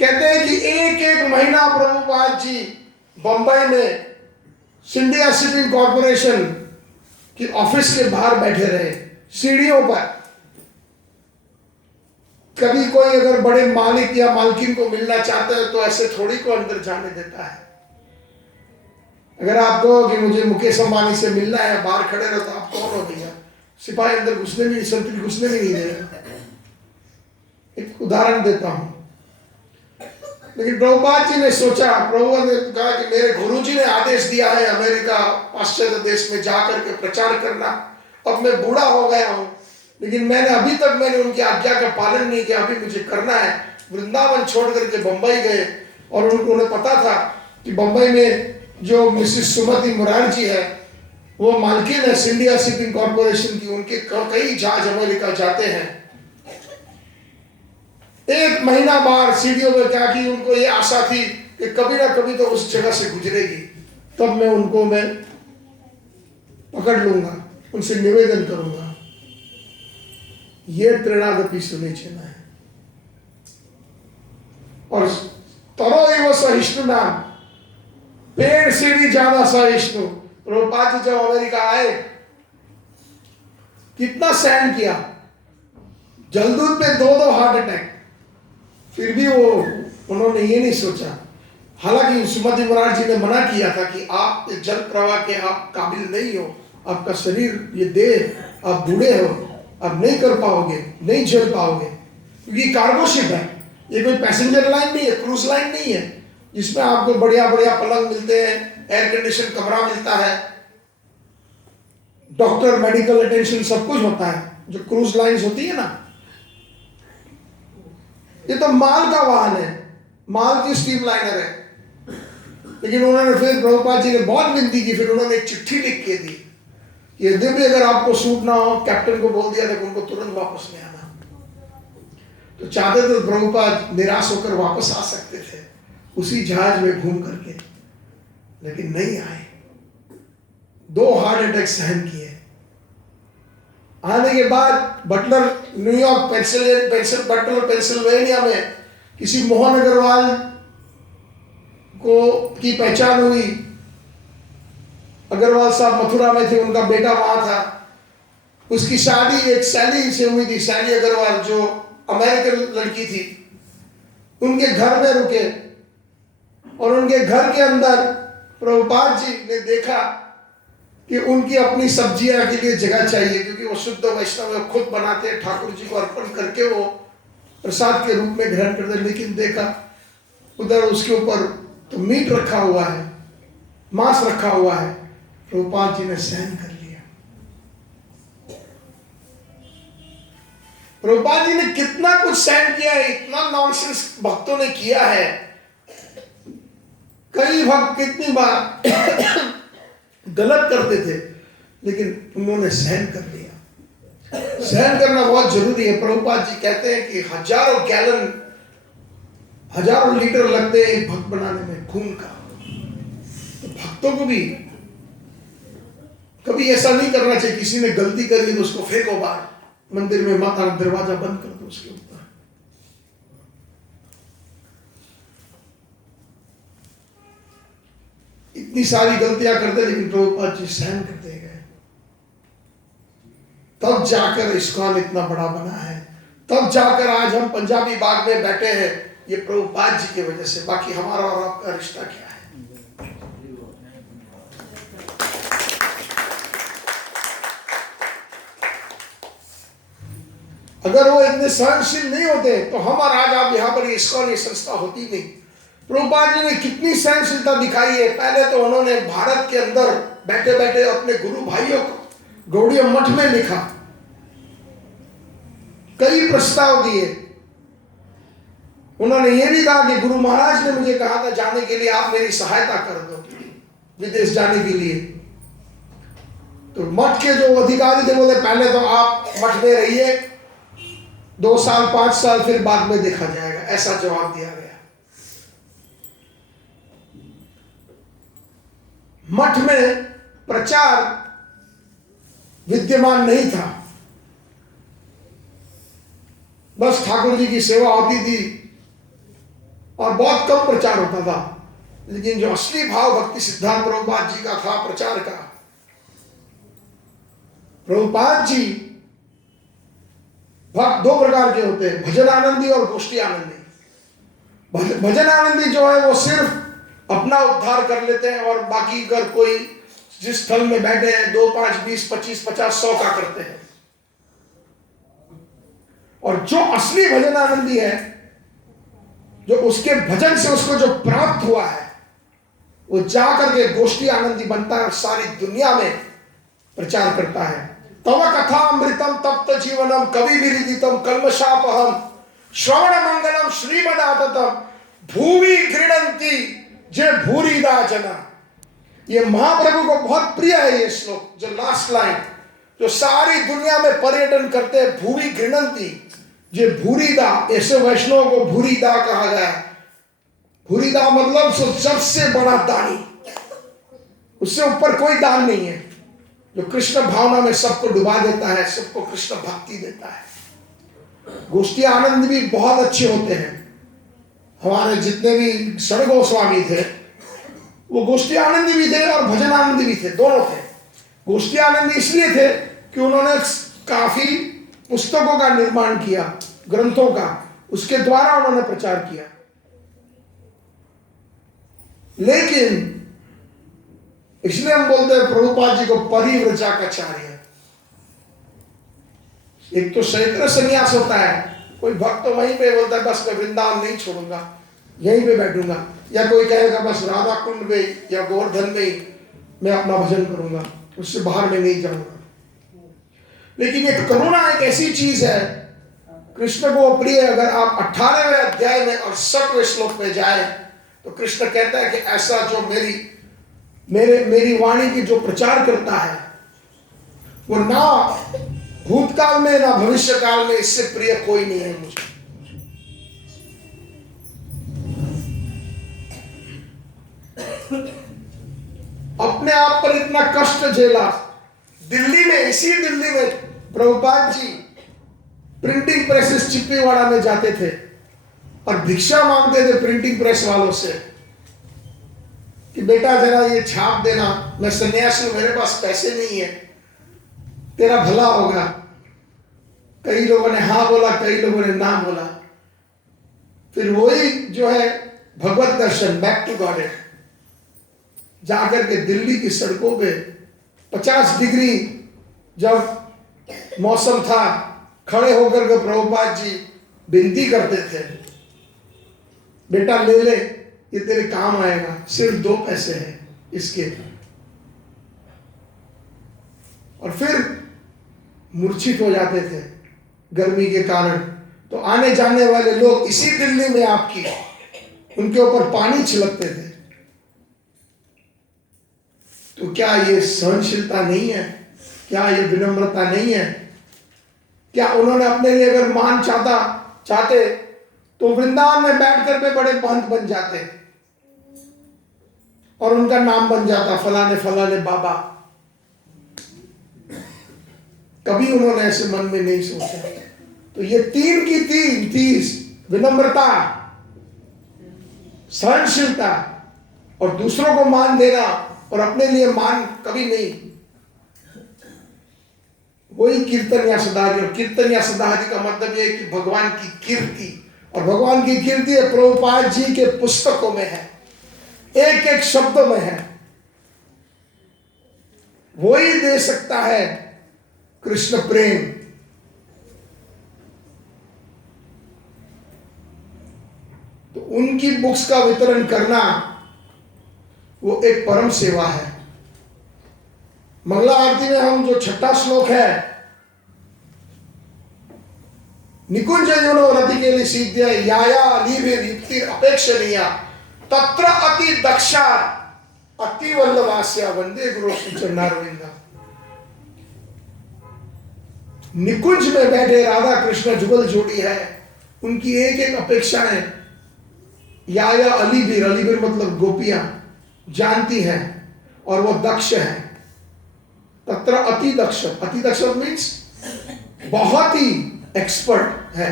कहते हैं कि एक एक महीना प्रभुपाद जी बंबई में सिंडिया शिपिंग कॉर्पोरेशन की ऑफिस के बाहर बैठे रहे, सीढ़ियों पर। कभी कोई अगर बड़े मालिक या मालकिन को मिलना चाहता है तो ऐसे थोड़ी को अंदर जाने देता है। अगर आप कहो कि मुझे मुकेश अंबानी से मिलना है, बाहर खड़े रहो, तो आप कौन हो भैया? सिपाही अंदर घुसने भी, संतरी घुसने भी नहीं देगा। एक उदाहरण देता हूं। लेकिन प्रभुपाद जी ने सोचा, प्रभु ने कहा कि मेरे गुरुजी ने आदेश दिया है अमेरिका पाश्चात्य देश में जाकर के प्रचार करना। अब मैं बूढ़ा हो गया हूं, लेकिन अभी तक मैंने उनकी आज्ञा का पालन नहीं किया। अभी मुझे करना है। वृंदावन छोड़ करके बंबई गए, और उन्हें पता था कि बंबई में जो मिसिस सुमति मुरारजी है, वो मालकिन है सिंडिया शिपिंग कॉर्पोरेशन की। उनके कई जहाज अमेरिका जाते हैं। एक महीना बाहर सीढ़ियों में क्या की, उनको ये आशा थी कि कभी ना कभी तो उस जगह से गुजरेगी, तब मैं उनको पकड़ लूंगा, उनसे निवेदन करूंगा। ये त्रिणागति सुनिश्चित है। और तरो एव सहिष्णु नाम, पेड़ से भी ज्यादा सहिष्णु। प्रभुपाद जी जब अमेरिका आए, कितना सहन किया। जलदूत पे 2 हार्ट अटैक, फिर भी उन्होंने ये नहीं सोचा। हालांकि सुमति महाराज जी ने मना किया था कि आप जल प्रवाह के आप काबिल नहीं हो, आपका शरीर, ये देह, आप बूढ़े हो, आप नहीं कर पाओगे, नहीं झेल पाओगे। क्योंकि कार्गो शिप है, ये कोई पैसेंजर लाइन नहीं है, क्रूज लाइन नहीं है जिसमें आपको बढ़िया बढ़िया पलंग मिलते हैं, एयर कंडीशन कमरा मिलता है, डॉक्टर, मेडिकल अटेंशन सब कुछ होता है जो क्रूज लाइन्स होती है ना। ये तो माल का वाहन है, माल की स्टीम लाइनर है। लेकिन उन्होंने फिर प्रभुपाद जी ने बहुत विनती की, फिर उन्होंने एक चिट्ठी लिख के दी, यदि भी अगर आपको सूट ना हो, कैप्टन को बोल दिया था कि उनको तुरंत वापस ले आना। तो चाहते तो प्रभुपाद निराश होकर वापस आ सकते थे उसी जहाज में घूम करके, लेकिन नहीं आए। 2 हार्ट अटैक सहन किए। आने के बाद बटलर, न्यूयॉर्क, पेंसिल्वेनिया में किसी मोहन अग्रवाल को की पहचान हुई अग्रवाल साहब मथुरा में थे, उनका बेटा वहां था। उसकी शादी एक सैली से हुई थी, सैली अग्रवाल जो अमेरिकन लड़की थी। उनके घर में रुके और उनके घर के अंदर प्रभुपाद जी ने देखा कि उनकी अपनी सब्जियां के लिए जगह चाहिए, क्योंकि वो शुद्ध वैष्णव खुद बनाते हैं, ठाकुर जी को अर्पण करके वो प्रसाद के रूप में ग्रहण करते। लेकिन देखा उधर उसके ऊपर तो मीट रखा हुआ है, मांस रखा हुआ है। प्रभुपाद जी ने सहन कर लिया। प्रभुपाद जी ने कितना कुछ सहन किया है, इतना नॉनसेंस भक्तों ने किया है। कई भक्त कितनी बार गलत करते थे, लेकिन उन्होंने सहन कर लिया। सहन करना बहुत जरूरी है। प्रभुपाद जी कहते हैं कि हजारों गैलन, हजारों लीटर लगते हैं एक भक्त बनाने में खून का। तो भक्तों को भी कभी ऐसा नहीं करना चाहिए, किसी ने गलती करी तो उसको फेंको बाहर मंदिर में, माता दरवाजा बंद कर दो उसके ऊपर। इतनी सारी गलतियां करते, लेकिन प्रभुपाद जी सहन करते गए। तब जाकर इस्कॉन इतना बड़ा बना है, तब जाकर आज हम पंजाबी बाग में बैठे हैं, ये प्रभुपाद जी की वजह से। बाकी हमारा और आपका रिश्ता क्या है? अगर वो इतने सहनशील नहीं होते तो हम और आज आप यहाँ पर इस्कॉन ये संस्था होती नहीं। प्रभुपाद जी ने कितनी सहनशीलता दिखाई है। पहले तो उन्होंने भारत के अंदर बैठे बैठे अपने गुरु भाइयों को गौड़ीय मठ में लिखा, कई प्रस्ताव दिए। उन्होंने ये भी कहा कि गुरु महाराज ने मुझे कहा था जाने के लिए, आप मेरी सहायता कर दो विदेश जाने के लिए। तो मठ के जो अधिकारी थे बोले पहले तो आप मठ में रहिए 2 साल 5 साल, फिर बाद में देखा जाएगा। ऐसा जवाब दिया गया। मठ में प्रचार विद्यमान नहीं था, बस ठाकुर जी की सेवा होती थी और बहुत कम प्रचार होता था। लेकिन जो असली भाव भक्ति सिद्धांत प्रभुपाद जी का था प्रचार का, प्रभुपाद जी भक्त 2 प्रकार के होते हैं, भजन आनंदी और गोष्ठी आनंदी। भजन आनंदी जो है वो सिर्फ अपना उद्धार कर लेते हैं और बाकी अगर कोई जिस स्थल में बैठे हैं 2 5 20 25 50 100 का करते हैं। और जो असली भजन आनंदी है, जो उसके भजन से उसको जो प्राप्त हुआ है, वो जाकर के गोष्ठी आनंदी बनता है और सारी दुनिया में प्रचार करता है। तव कथा अमृतम तप्त जीवनम कवि विरिदितम कल्मषापहम श्रवण मंगलम श्रीमदाततम भूमि गृणंती जे भूरिदा जना। ये महाप्रभु को बहुत प्रिय है ये श्लोक, जो लास्ट लाइन, जो सारी दुनिया में पर्यटन करते हैं। भूमि गृणंती जे भूरिदा, ऐसे वैष्णव को भूरिदा कहा गया। भूरिदा मतलब सबसे बड़ा दानी, उससे ऊपर कोई दान नहीं है, जो कृष्ण भावना में सबको डुबा देता है, सबको कृष्ण भक्ति देता है। गोष्ठी आनंद भी बहुत अच्छे होते हैं। हमारे जितने भी षड गोस्वामी थे वो गोष्ठी आनंदी भी थे और भजन आनंदी भी थे, दोनों थे। गोष्ठी आनंदी इसलिए थे कि उन्होंने काफी पुस्तकों का निर्माण किया, ग्रंथों का, उसके द्वारा उन्होंने प्रचार किया। लेकिन इसलिए हम बोलते हैं प्रभुपाद जी को परिव्रजाकाचार्य। एक तो सैत्र संन्यास होता है, कोई भक्त तो वहीं पे बोलता है बस मैं वृंदावन नहीं छोड़ूंगा, यहीं पे बैठूंगा, या कोई कहेगा बस राधा कुंड में या गोवर्धन में मैं अपना भजन करूंगा, उससे बाहर में नहीं जाऊंगा। लेकिन एक करुणा एक ऐसी चीज है, कृष्ण को प्रिय। अगर आप 18वें अध्याय में और 7वें श्लोक में जाए तो कृष्ण कहता है कि ऐसा जो मेरी वाणी की जो प्रचार करता है, वो ना भूतकाल में ना भविष्य काल में इससे प्रिय कोई नहीं है मुझे। अपने आप पर इतना कष्ट झेला। दिल्ली में, इसी दिल्ली में प्रभुपाद जी प्रिंटिंग प्रेसेस चिप्पीवाड़ा में जाते थे और भिक्षा मांगते थे प्रिंटिंग प्रेस वालों से। कि बेटा जरा ये छाप देना, मैं सन्यासी हूं, मेरे पास पैसे नहीं है, तेरा भला होगा। कई लोगों ने हाँ बोला, कई लोगों ने ना बोला। फिर वही जो है भगवत दर्शन, बैक टू गॉड, जाकर के दिल्ली की सड़कों पे 50 डिग्री जब मौसम था, खड़े होकर के प्रभुपाद जी विनती करते थे, बेटा ले ले, ये तेरे काम आएगा, सिर्फ 2 पैसे हैं इसके। और फिर मूर्छित हो जाते थे गर्मी के कारण। तो आने जाने वाले लोग इसी दिल्ली में आपकी उनके ऊपर पानी छिड़कते थे। तो क्या ये सहनशीलता नहीं है? क्या ये विनम्रता नहीं है? क्या उन्होंने अपने लिए अगर मान चाहते तो वृंदावन में बैठकर के बड़े महंत बन जाते और उनका नाम बन जाता फलाने फलाने बाबा। कभी उन्होंने ऐसे मन में नहीं सोचा। तो ये 3 की 3 चीज, विनम्रता, सहनशीलता और दूसरों को मान देना और अपने लिए मान कभी नहीं, वही कीर्तन या सदाहरि। और कीर्तन या सदाहरि का मतलब यह है कि भगवान की कीर्ति, और भगवान की कीर्ति प्रभुपाद जी के पुस्तकों में है, एक एक शब्द में है। वही दे सकता है कृष्ण प्रेम। तो उनकी बुक्स का वितरण करना वो एक परम सेवा है। मंगला आरती में हम जो 6ठा श्लोक है, निकुंज युनो रति के लिए सिद्ध याया अलीभिर युक्ति अपेक्षणीय तत्र अति दक्षा अति वल्लभास्या वंदे गुरु चरणारविंद। निकुंज में बैठे राधा कृष्ण जुगल जोड़ी है, उनकी एक एक अपेक्षा है। याया अलीभिर, अलीभिर मतलब गोपियां जानती हैं और वो दक्ष है। तत्र अति दक्ष, अति दक्ष मीन्स बहुत ही एक्सपर्ट है।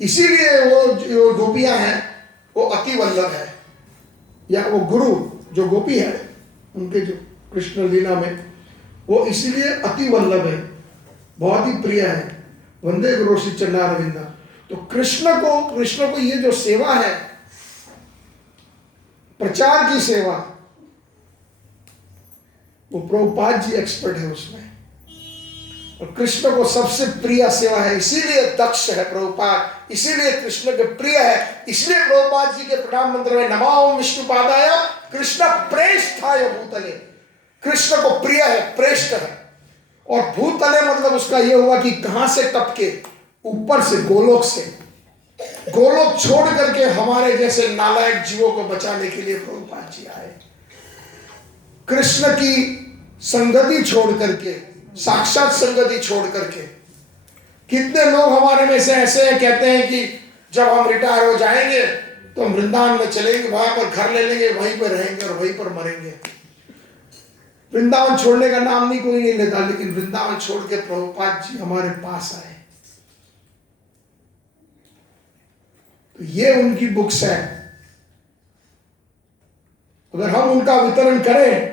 इसीलिए वो जो गोपियां हैं वो अति वल्लभ है, या वो गुरु जो गोपी है उनके जो कृष्ण लीला में, वो इसीलिए अति वल्लभ है, बहुत ही प्रिय है। वंदे गुरु श्री चरणारविंद। तो कृष्ण को ये जो सेवा है, प्रचार की सेवा, वो प्रभुपाद जी एक्सपर्ट है उसमें। और कृष्ण को सबसे प्रिय सेवा है, इसीलिए दक्ष है प्रभुपाद, इसीलिए कृष्ण के प्रिय है। इसलिए प्रभुपाद जी के प्रणाम मंत्र में नमो विष्णुपादाय कृष्ण प्रेष्ठाय भूतले, कृष्ण को प्रिय है, प्रेष्ठ है। और भूतले मतलब उसका यह हुआ कि कहां से टपके, ऊपर से, गोलोक से। गोलोक छोड़ करके हमारे जैसे नालायक जीवों को बचाने के लिए प्रभुपाद जी आए। कृष्ण की संगति छोड़ करके, साक्षात संगति छोड़ करके। कितने लोग हमारे में से ऐसे हैं, कहते हैं कि जब हम रिटायर हो जाएंगे तो हम वृंदावन में चलेंगे, वहां पर घर ले लेंगे, वहीं पर रहेंगे और वहीं पर मरेंगे। वृंदावन छोड़ने का नाम नहीं कोई नहीं लेता, लेकिन वृंदावन छोड़ के प्रभुपाद जी हमारे पास आए। तो ये उनकी बुक्स है। अगर हम उनका वितरण करें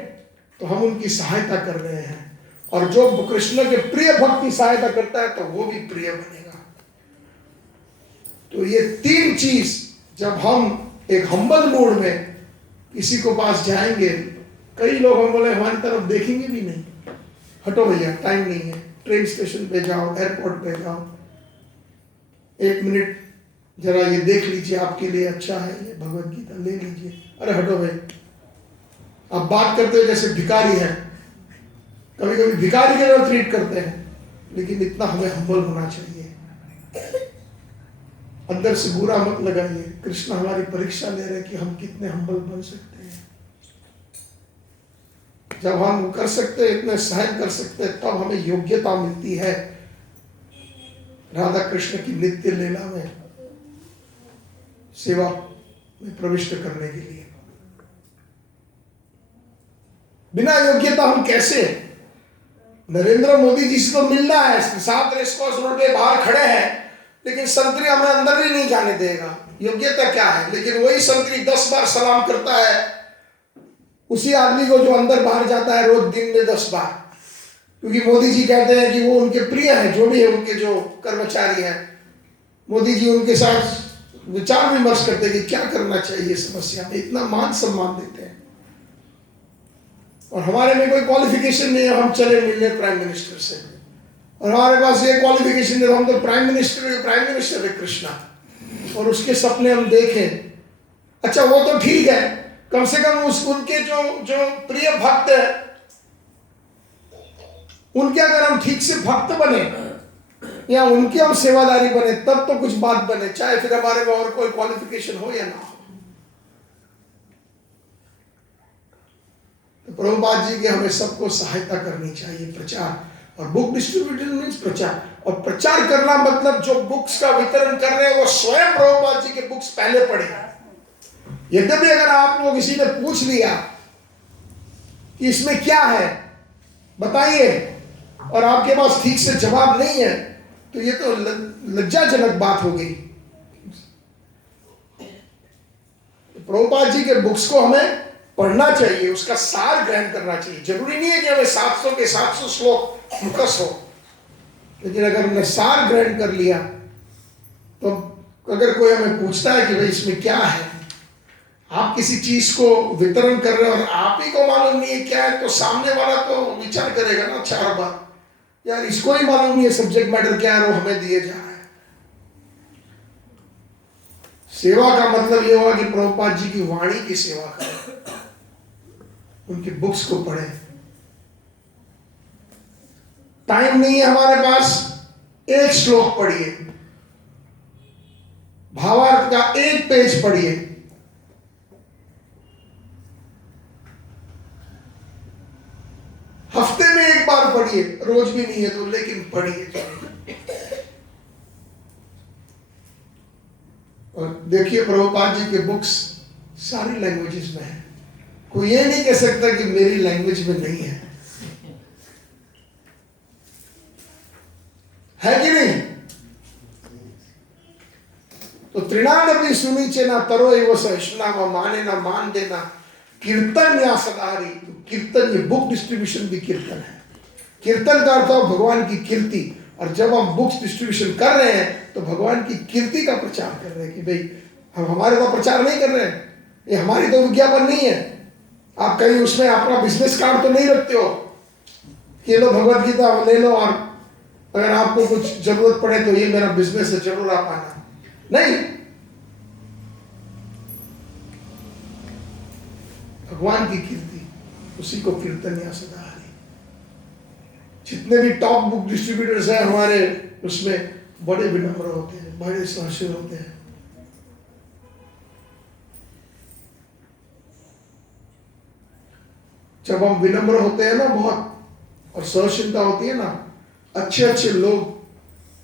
तो हम उनकी सहायता कर रहे हैं। और जो कृष्ण के प्रिय भक्त की सहायता करता है तो वो भी प्रिय बनेगा। तो ये 3 चीज जब हम एक हम्बल मूड में किसी को पास जाएंगे, कई लोग हम बोले हमारी तरफ देखेंगे भी नहीं, हटो भैया टाइम नहीं है, ट्रेन स्टेशन पे जाओ, एयरपोर्ट पे जाओ, 1 मिनट जरा ये देख लीजिए, आपके लिए अच्छा है, ये भगवत गीता ले लीजिए। अरे हटो भाई, आप बात करते हो जैसे भिखारी है। कभी कभी भिखारी के तरह ट्रीट करते हैं, लेकिन इतना हमें हम्बल होना चाहिए। अंदर से बुरा मत लगाइए। कृष्ण हमारी परीक्षा ले रहे कि हम कितने हम्बल बन सकते हैं। जब हम कर सकते हैं, इतने सहन कर सकते हैं, तब हमें योग्यता मिलती है राधा कृष्ण की नित्य लीला में सेवा में प्रविष्ट करने के लिए। बिना योग्यता हम कैसे? नरेंद्र मोदी जी से तो मिलना है, 7 रेसकोर्स रोड पे बाहर खड़े हैं, लेकिन संतरी हमें अंदर भी नहीं जाने देगा। योग्यता क्या है? लेकिन वही संतरी 10 बार सलाम करता है उसी आदमी को जो अंदर बाहर जाता है रोज दिन में 10 बार, क्योंकि मोदी जी कहते हैं कि वो उनके प्रिय हैं, जो भी है उनके जो कर्मचारी हैं, मोदी जी उनके साथ विचार विमर्श करते हैं कि क्या करना चाहिए समस्या में, इतना मान सम्मान देते हैं। और हमारे में कोई क्वालिफिकेशन नहीं है, हम चले मिलने प्राइम मिनिस्टर से, और हमारे पास ये क्वालिफिकेशन नहीं, हम तो प्राइम मिनिस्टर है कृष्णा, और उसके सपने हम देखें। अच्छा वो तो ठीक है, कम से कम उनके जो प्रिय भक्त है उनके अगर हम ठीक से भक्त बने या उनकी हम सेवादारी बने तब तो कुछ बात बने, चाहे फिर हमारे में और कोई क्वालिफिकेशन हो या ना हो। तो प्रभुपाद जी के हमें सबको सहायता करनी चाहिए। प्रचार और बुक डिस्ट्रीब्यूशन मीन्स प्रचार, और प्रचार करना मतलब जो बुक्स का वितरण कर रहे हैं वो स्वयं प्रभुपाद जी के बुक्स पहले पढ़े। यद्यपि अगर आप लोग किसी ने पूछ लिया कि इसमें क्या है बताइए, और आपके पास ठीक से जवाब नहीं है, तो ये तो लज्जाजनक बात हो गई। प्रभुपाद जी के बुक्स को हमें पढ़ना चाहिए, उसका सार ग्रहण करना चाहिए। जरूरी नहीं है कि हमें 700 के 700 श्लोक मुखस्त हो, लेकिन अगर हमने सार ग्रहण कर लिया तो अगर कोई हमें पूछता है कि भाई इसमें क्या है, आप किसी चीज को वितरण कर रहे हो और आप ही को मालूम नहीं है क्या है, तो सामने वाला तो विचार करेगा ना 4 बार, यार इसको ही मालूम नहीं है सब्जेक्ट मैटर क्या है, वो हमें दिए जा रहा है। सेवा का मतलब ये हुआ कि प्रभुपाद जी की वाणी की सेवा करें, उनकी बुक्स को पढ़ें। टाइम नहीं है हमारे पास, एक श्लोक पढ़िए, भावार्थ का एक पेज पढ़िए, हफ्ते में एक बार पढ़िए, रोज भी नहीं है तो लेकिन पढ़िए। और देखिए प्रभुपाद जी के बुक्स सारी लैंग्वेजेस में है, कोई ये नहीं कह सकता कि मेरी लैंग्वेज में नहीं है कि नहीं। तो त्रिनादपि सुनीचे ना तरो एवं सहिष्णुना माने ना मान देना, कीर्तन या सदारी। तो कीर्तन, ये बुक डिस्ट्रीब्यूशन भी कीर्तन है। कीर्तन का अर्थ भगवान की कीर्ति, और जब हम बुक्स डिस्ट्रीब्यूशन कर रहे हैं तो भगवान की कीर्ति का प्रचार कर रहे हैं कि भाई हम हमारे तो प्रचार नहीं कर रहे हैं, ये हमारी तो विज्ञापन नहीं है। आप कहीं उसमें अपना बिजनेस कार्ड तो नहीं रखते हो कि लो भगवत गीता ले लो और अगर आपको कुछ जरूरत पड़े तो ये मेरा बिजनेस है, जरूर आप आना, नहीं। भगवान की कीर्ति, उसी को कीर्तन या सदाहरि। जितने भी टॉप बुक डिस्ट्रीब्यूटर्स हैं हमारे, उसमें बड़े विनम्र होते हैं, बड़े सहनशील होते हैं। जब हम विनम्र होते हैं ना बहुत, और सहनशीलता होती है ना, अच्छे अच्छे लोग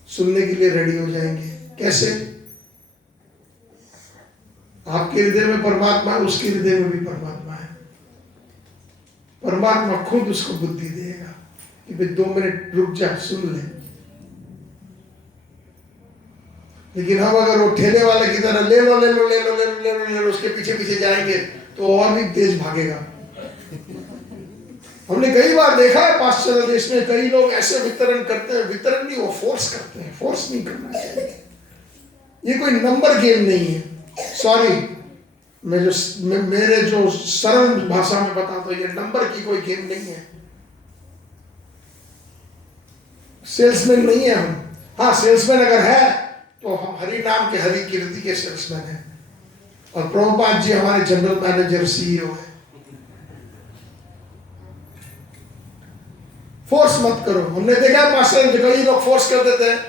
सुनने के लिए रेडी हो जाएंगे। कैसे? आपके हृदय में परमात्मा है, उसके हृदय में भी परमात्मा है। परमात्मा खुद उसको बुद्धि देगा कि भाई 2 मिनट रुक जा, सुन ले। लेकिन हम अगर वो ठेले वाले की तरह ले लो ले लो ले लो ले लो ले लो ले लो उसके पीछे पीछे जाएंगे तो और भी तेज भागेगा। हमने कई बार देखा है पाश्चात्य देश में, कई लोग ऐसे वितरण करते हैं, वितरण नहीं, वो फोर्स करते हैं। फोर्स नहीं करना चाहिए, ये कोई नंबर गेम नहीं है। सॉरी, मेरे जो सरल भाषा में बताता हूं, ये नंबर की कोई गेम नहीं है। सेल्समैन नहीं है हम। हाँ, सेल्समैन अगर है तो हम हरि नाम के, हरि कीर्ति के सेल्समैन हैं। और प्रभुपाद जी हमारे जनरल मैनेजर, सीईओ है। फोर्स मत करो। हमने देखा पास्टर कई लोग फोर्स कर देते हैं,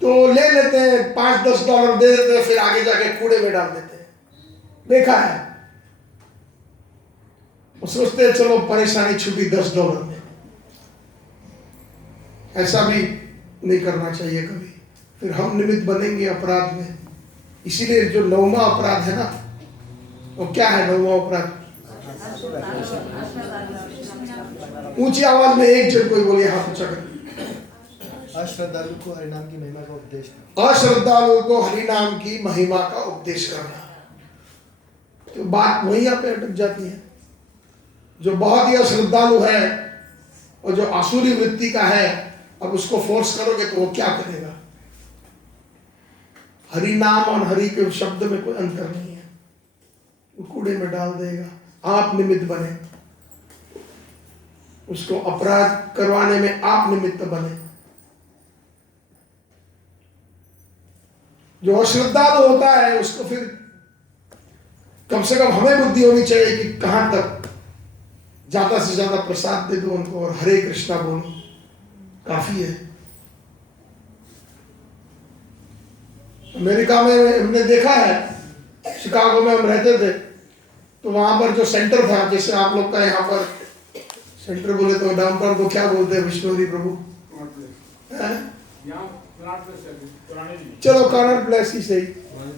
तो ले लेते हैं, $5-10 दे देते हैं, फिर आगे जाके कूड़े में डाल देते हैं। देखा है, वो सोचते हैं चलो परेशानी छूटी $10 में। ऐसा भी नहीं करना चाहिए कभी, फिर हम निमित्त बनेंगे अपराध में। इसीलिए जो 9वां अपराध है ना, वो क्या है 9वां अपराध? ऊंची आवाज में एक जन कोई बोलिए, हाथ ऊंचा कर। अश्रद्धालु को हरिनाम की महिमा का उपदेश, अश्रद्धालु को हरिनाम की महिमा का उपदेश करना। तो बात वहीं पे अटक जाती है। जो बहुत ही अश्रद्धालु है और जो आसुरी वृत्ति का है, अब उसको फोर्स करोगे तो वो क्या करेगा? हरि नाम और हरि के शब्द में कोई अंतर नहीं है, वो कूड़े में डाल देगा। आप निमित्त बने, उसको अपराध करवाने में आप निमित्त बने। जो अश्रद्धालु होता है उसको फिर कम से कम हमें बुद्धि होनी चाहिए कि कहां तक ज्यादा से ज्यादा प्रसाद दे दो उनको और हरे कृष्णा बोलो, काफी है। अमेरिका में हमने देखा है, शिकागो में हम रहते थे, तो वहां पर जो सेंटर था, जैसे आप लोग का यहाँ पर सेंटर बोले तो डाउनटाउन को क्या बोलते हैं विष्णुरी प्रभु? चलो कॉर्नर प्लेस ही सही,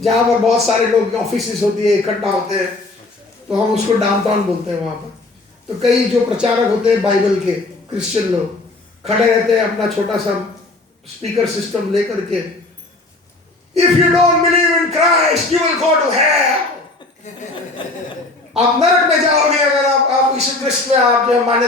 जहाँ पर बहुत सारे लोग ऑफिस होती है, इकट्ठा होते हैं, तो हम उसको डाउनटाउन बोलते हैं। वहां पर तो कई जो प्रचारक होते हैं बाइबल के, क्रिश्चियन लोग खड़े रहते हैं अपना छोटा सा स्पीकर सिस्टम लेकर के, if you don't believe in Christ you will go to hell. आप नरक में जाओगे अगर आप यीशु क्रिस्ट में आप जो माने